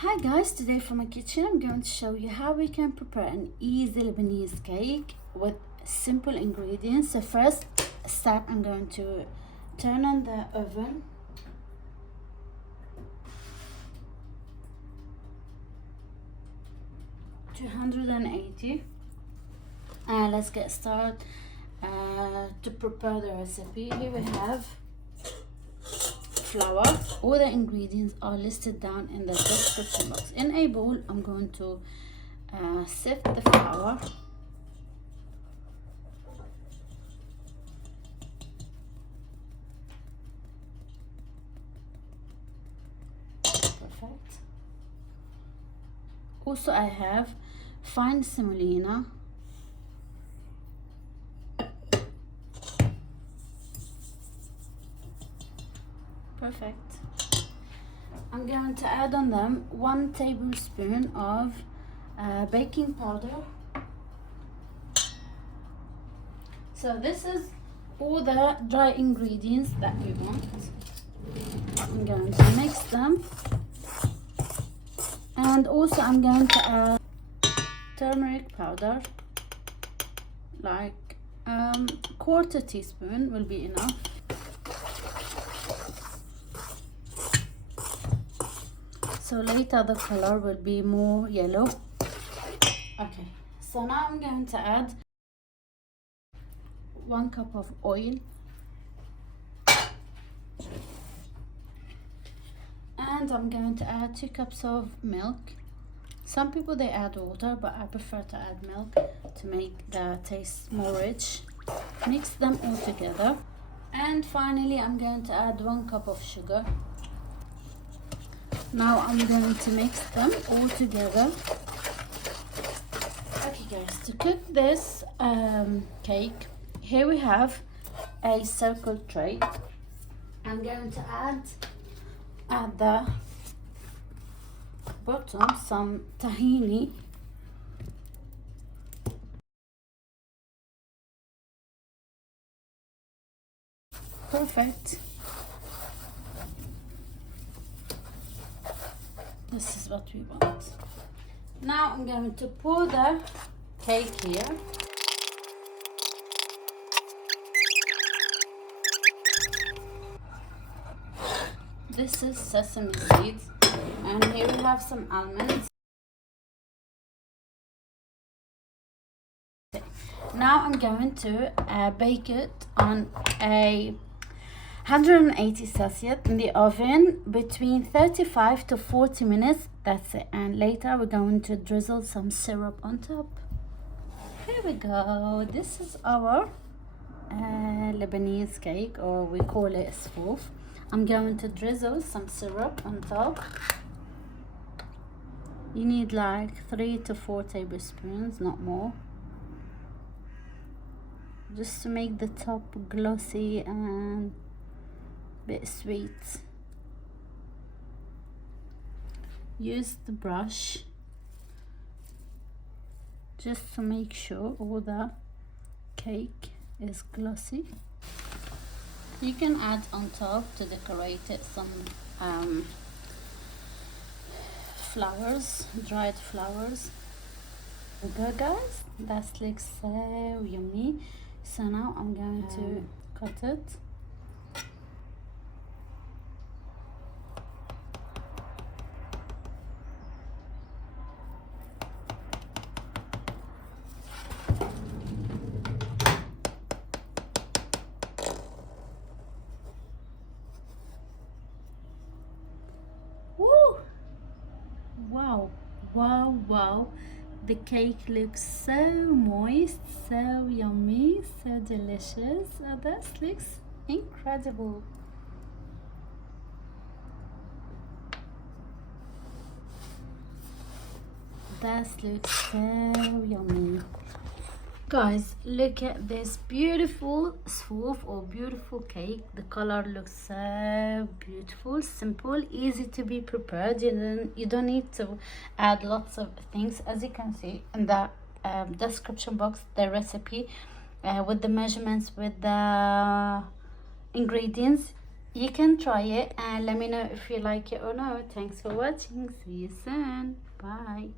Hi guys, today from my kitchen I'm going to show you how we can prepare an easy Lebanese cake with simple ingredients. So first step, I'm going to turn on the oven. To 180, and let's get started to prepare the recipe. Here we have flour. All the ingredients are listed down in the description box. In a bowl, I'm going to sift the flour. Perfect. Also, I have fine semolina. Perfect. I'm going to add on them 1 tablespoon of baking powder. So this is all the dry ingredients that you want. I'm going to mix them, and also I'm going to add turmeric powder, like 1/4 teaspoon will be enough. So later the color will be more yellow. Okay, so now I'm going to add 1 cup of oil, and I'm going to add 2 cups of milk. Some people they add water, but I prefer to add milk to make the taste more rich. Mix them all together, and finally I'm going to add 1 cup of sugar. Now I'm going to mix them all together. Okay guys, to cook this cake, here we have a circle tray. I'm going to add at the bottom some tahini. Perfect. This is what we want. Now I'm going to pour the cake here. This is sesame seeds, and here we have some almonds. Now I'm going to bake it on a 180 Celsius in the oven between 35 to 40 minutes. That's it. And later we're going to drizzle some syrup on top. Here we go. This is our Lebanese cake, or we call it الصفوف. I'm going to drizzle some syrup on top. You need like 3 to 4 tablespoons, not more, just to make the top glossy and bit sweet. Use the brush just to make sure all the cake is glossy. You can add on top to decorate it some flowers, dried flowers. Okay guys, that looks so yummy. So now I'm going to cut it. Woo! Wow, wow, wow. The cake looks so moist, so yummy, so delicious. Oh, that looks incredible. That looks so yummy. Guys, look at this beautiful sfouf or beautiful cake. The color looks so beautiful, simple, easy to be prepared. You don't need to add lots of things. As you can see in the description box, the recipe with the measurements, with the ingredients, you can try it and let me know if you like it or not. Thanks for watching. See you soon. Bye.